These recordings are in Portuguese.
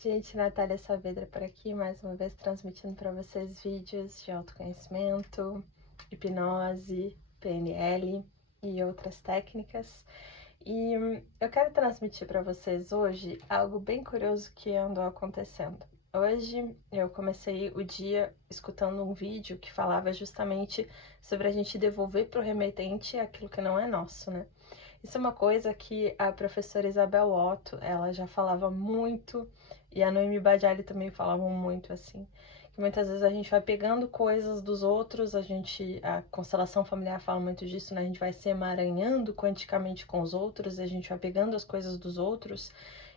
Gente, Natália Saavedra por aqui, mais uma vez transmitindo para vocês vídeos de autoconhecimento, hipnose, PNL e outras técnicas. E eu quero transmitir para vocês hoje algo bem curioso que andou acontecendo. Hoje eu comecei o dia escutando um vídeo que falava justamente sobre a gente devolver para o remetente aquilo que não é nosso, né? Isso é uma coisa que a professora Isabel Otto, ela já falava muito, e a Noemi Badiali também falavam muito assim, que muitas vezes a gente vai pegando coisas dos outros, a constelação familiar fala muito disso, né? A gente vai se emaranhando quanticamente com os outros, a gente vai pegando as coisas dos outros,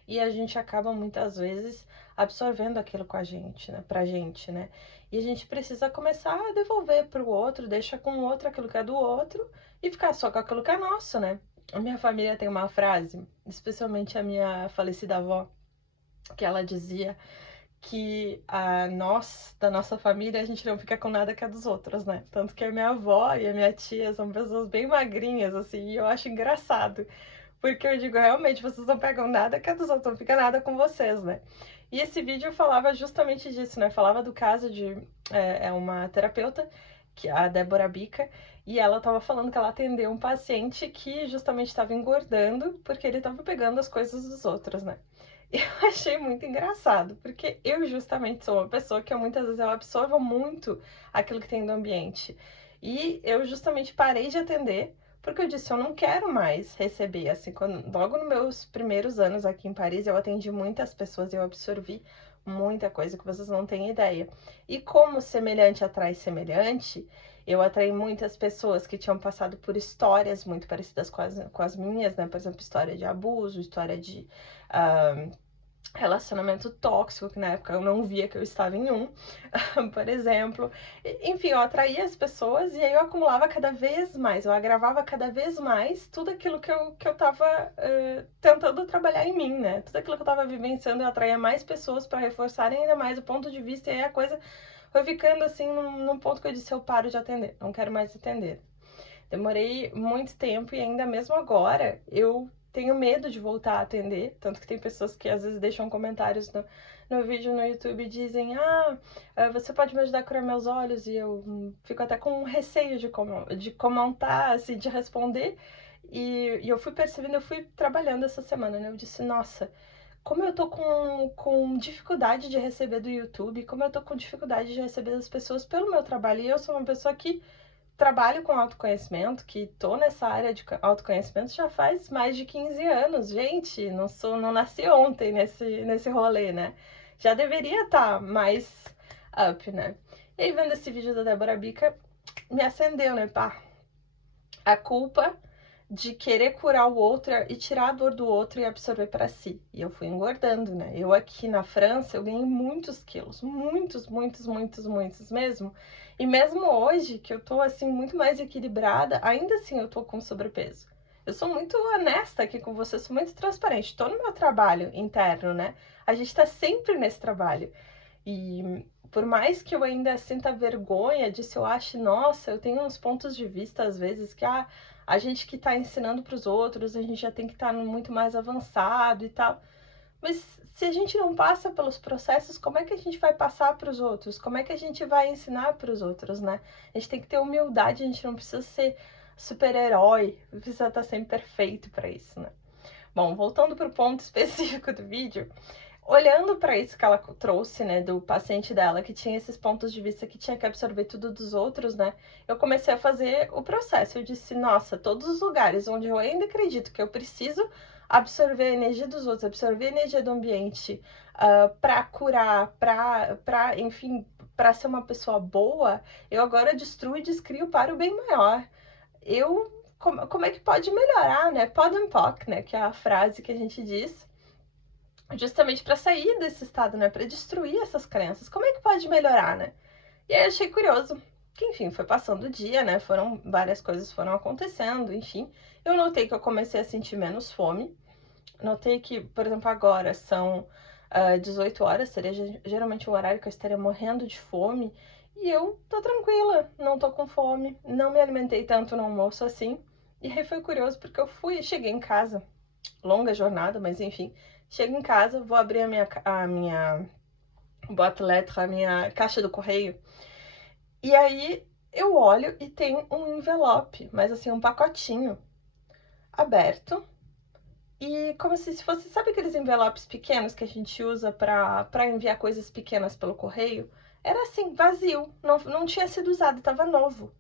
e a gente acaba muitas vezes absorvendo aquilo com a gente, né? Pra gente, né? E a gente precisa começar a devolver pro outro, deixa com o outro aquilo que é do outro, e ficar só com aquilo que é nosso, né? A minha família tem uma frase, especialmente a minha falecida avó, que ela dizia que da nossa família, a gente não fica com nada que é dos outros, né? Tanto que a minha avó e a minha tia são pessoas bem magrinhas, assim, e eu acho engraçado. Porque eu digo, realmente, vocês não pegam nada que é dos outros, não fica nada com vocês, né? E esse vídeo falava justamente disso, né? Falava do caso de uma terapeuta, que é a Débora Bica, e ela estava falando que ela atendeu um paciente que justamente estava engordando porque ele estava pegando as coisas dos outros, né? E eu achei muito engraçado, porque eu justamente sou uma pessoa que muitas vezes eu absorvo muito aquilo que tem no ambiente. E eu justamente parei de atender porque eu disse, eu não quero mais receber, assim, logo nos meus primeiros anos aqui em Paris, eu atendi muitas pessoas e eu absorvi muita coisa que vocês não têm ideia. E como semelhante atrai semelhante, eu atraí muitas pessoas que tinham passado por histórias muito parecidas com as minhas, né? Por exemplo, história de abuso, história de relacionamento tóxico, que na época eu não via que eu estava em um, por exemplo. Enfim, eu atraía as pessoas e aí eu acumulava cada vez mais, eu agravava cada vez mais tudo aquilo que eu tava tentando trabalhar em mim, né? Tudo aquilo que eu tava vivenciando, eu atraía mais pessoas para reforçarem ainda mais o ponto de vista, e aí a coisa foi ficando assim num ponto que eu disse, eu paro de atender, não quero mais atender. Demorei muito tempo e ainda mesmo agora eu tenho medo de voltar a atender, tanto que tem pessoas que às vezes deixam comentários no vídeo no YouTube e dizem, você pode me ajudar a curar meus olhos, e eu fico até com receio de comentar, assim, de responder, e eu fui percebendo, eu fui trabalhando essa semana, né, eu disse, nossa, como eu tô com dificuldade de receber do YouTube, como eu tô com dificuldade de receber das pessoas pelo meu trabalho, e eu sou uma pessoa que trabalho com autoconhecimento, que tô nessa área de autoconhecimento já faz mais de 15 anos. Gente, não nasci ontem nesse rolê, né? Já deveria estar mais up, né? E aí, vendo esse vídeo da Débora Bica, me acendeu, né, pá? A culpa de querer curar o outro e tirar a dor do outro e absorver para si. E eu fui engordando, né? Eu aqui na França, eu ganhei muitos quilos, muitos mesmo. E mesmo hoje, que eu tô assim muito mais equilibrada, ainda assim eu tô com sobrepeso. Eu sou muito honesta aqui com você, sou muito transparente. Tô no meu trabalho interno, né? A gente tá sempre nesse trabalho. E por mais que eu ainda sinta vergonha disso, eu acho, nossa, eu tenho uns pontos de vista às vezes que a gente que tá ensinando para os outros, a gente já tem que estar muito mais avançado e tal. Mas se a gente não passa pelos processos, como é que a gente vai passar para os outros? Como é que a gente vai ensinar para os outros, né? A gente tem que ter humildade, a gente não precisa ser super-herói, precisa estar sempre perfeito para isso, né? Bom, voltando para o ponto específico do vídeo, olhando para isso que ela trouxe, né, do paciente dela, que tinha esses pontos de vista que tinha que absorver tudo dos outros, né, eu comecei a fazer o processo. Eu disse, nossa, todos os lugares onde eu ainda acredito que eu preciso absorver a energia dos outros, absorver a energia do ambiente, para curar, enfim, para ser uma pessoa boa, eu agora destruo e descrio para o bem maior. Como é que pode melhorar, né? Pod and POC, né? Que é a frase que a gente diz, justamente para sair desse estado, né? Para destruir essas crenças. Como é que pode melhorar, né? E aí eu achei curioso que, enfim, foi passando o dia, né? Várias coisas foram acontecendo, enfim. Eu notei que eu comecei a sentir menos fome. Notei que, por exemplo, agora são 18 horas, seria geralmente um horário que eu estaria morrendo de fome. E eu tô tranquila, não tô com fome, não me alimentei tanto no almoço assim. E aí foi curioso porque cheguei em casa, longa jornada, mas enfim, chego em casa, vou abrir a minha boîte lettre, a minha caixa do correio, e aí eu olho e tem um envelope, mas assim, um pacotinho aberto, e como se fosse, sabe aqueles envelopes pequenos que a gente usa para enviar coisas pequenas pelo correio? Era assim, vazio, não tinha sido usado, estava novo.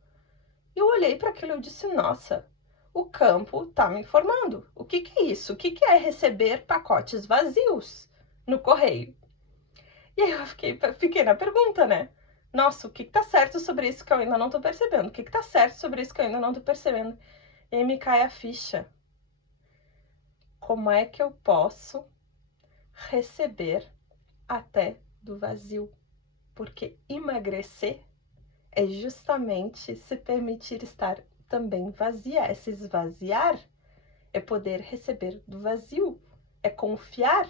Eu olhei para aquilo e disse, nossa, o campo tá me informando. O que que é isso? O que que é receber pacotes vazios no correio? E aí eu fiquei na pergunta, né? Nossa, o que que tá certo sobre isso que eu ainda não tô percebendo? O que que tá certo sobre isso que eu ainda não tô percebendo? E aí me cai a ficha. Como é que eu posso receber até do vazio? Porque emagrecer é justamente se permitir estar também vazia, é se esvaziar, é poder receber do vazio, é confiar.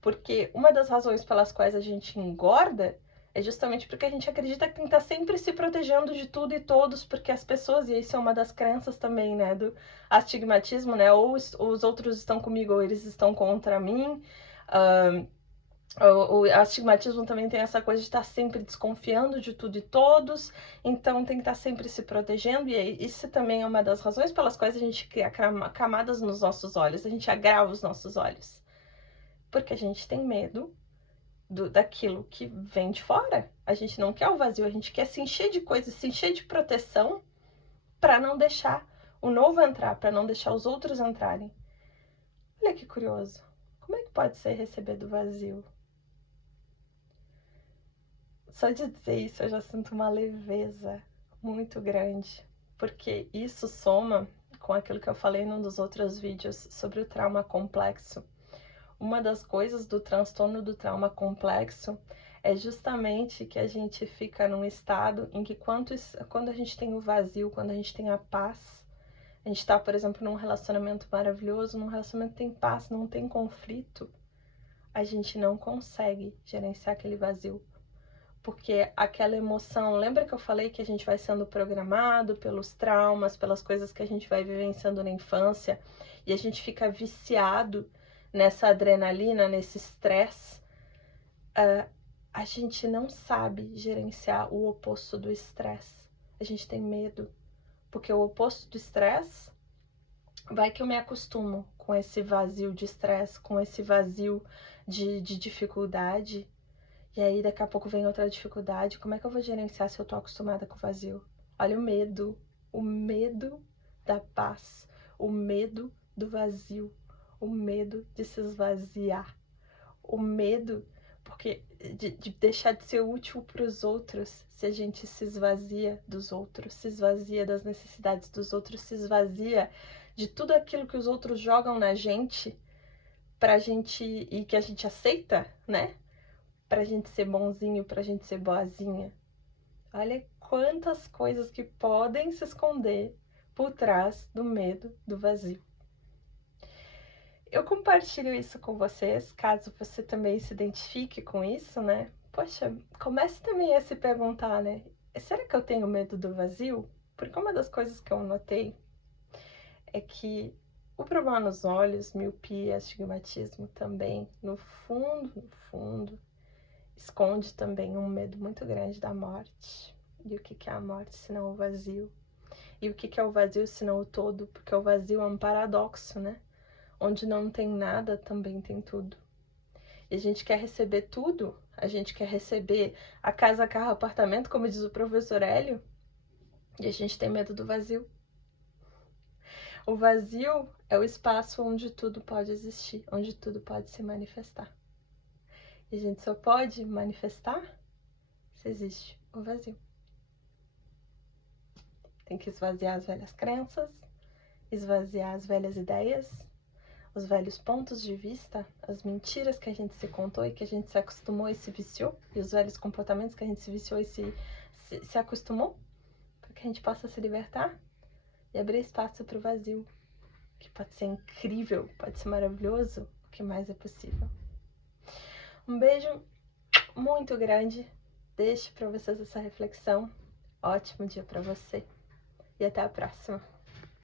Porque uma das razões pelas quais a gente engorda é justamente porque a gente acredita que tem que estar sempre se protegendo de tudo e todos, porque as pessoas, e isso é uma das crenças também, né, do astigmatismo, né, ou os outros estão comigo ou eles estão contra mim. O astigmatismo também tem essa coisa de estar sempre desconfiando de tudo e todos, então tem que estar sempre se protegendo, e isso também é uma das razões pelas quais a gente cria camadas nos nossos olhos, a gente agrava os nossos olhos, porque a gente tem medo daquilo que vem de fora. A gente não quer o vazio, a gente quer se encher de coisas, se encher de proteção para não deixar o novo entrar, para não deixar os outros entrarem. Olha que curioso. Como é que pode ser receber do vazio? Só de dizer isso eu já sinto uma leveza muito grande, porque isso soma com aquilo que eu falei num dos outros vídeos sobre o trauma complexo. Uma das coisas do transtorno do trauma complexo é justamente que a gente fica num estado em que quando a gente tem o vazio, quando a gente tem a paz, a gente tá, por exemplo, num relacionamento maravilhoso, num relacionamento que tem paz, não tem conflito, a gente não consegue gerenciar aquele vazio. Porque aquela emoção, lembra que eu falei que a gente vai sendo programado pelos traumas, pelas coisas que a gente vai vivenciando na infância, e a gente fica viciado nessa adrenalina, nesse estresse, a gente não sabe gerenciar o oposto do estresse. A gente tem medo, porque o oposto do estresse vai que eu me acostumo com esse vazio de estresse, com esse vazio de dificuldade, e aí daqui a pouco vem outra dificuldade. Como é que eu vou gerenciar se eu tô acostumada com o vazio? Olha o medo da paz, o medo do vazio, o medo de se esvaziar, o medo de deixar de ser útil para os outros se a gente se esvazia dos outros, se esvazia das necessidades dos outros, se esvazia de tudo aquilo que os outros jogam na gente pra gente e que a gente aceita, né? Pra gente ser bonzinho, pra gente ser boazinha. Olha quantas coisas que podem se esconder por trás do medo do vazio. Eu compartilho isso com vocês, caso você também se identifique com isso, né? Poxa, comece também a se perguntar, né? Será que eu tenho medo do vazio? Porque uma das coisas que eu notei é que o problema nos olhos, miopia, astigmatismo também, no fundo, esconde também um medo muito grande da morte. E o que é a morte senão o vazio? E o que é o vazio senão o todo? Porque o vazio é um paradoxo, né? Onde não tem nada, também tem tudo. E a gente quer receber tudo, a gente quer receber a casa, carro, apartamento, como diz o professor Hélio, e a gente tem medo do vazio. O vazio é o espaço onde tudo pode existir, onde tudo pode se manifestar. E a gente só pode manifestar se existe o vazio. Tem que esvaziar as velhas crenças, esvaziar as velhas ideias, os velhos pontos de vista, as mentiras que a gente se contou e que a gente se acostumou e se viciou, e os velhos comportamentos que a gente se viciou e se acostumou, para que a gente possa se libertar e abrir espaço para o vazio, que pode ser incrível, pode ser maravilhoso, o que mais é possível. Um beijo muito grande, deixo para vocês essa reflexão, ótimo dia para você e até a próxima.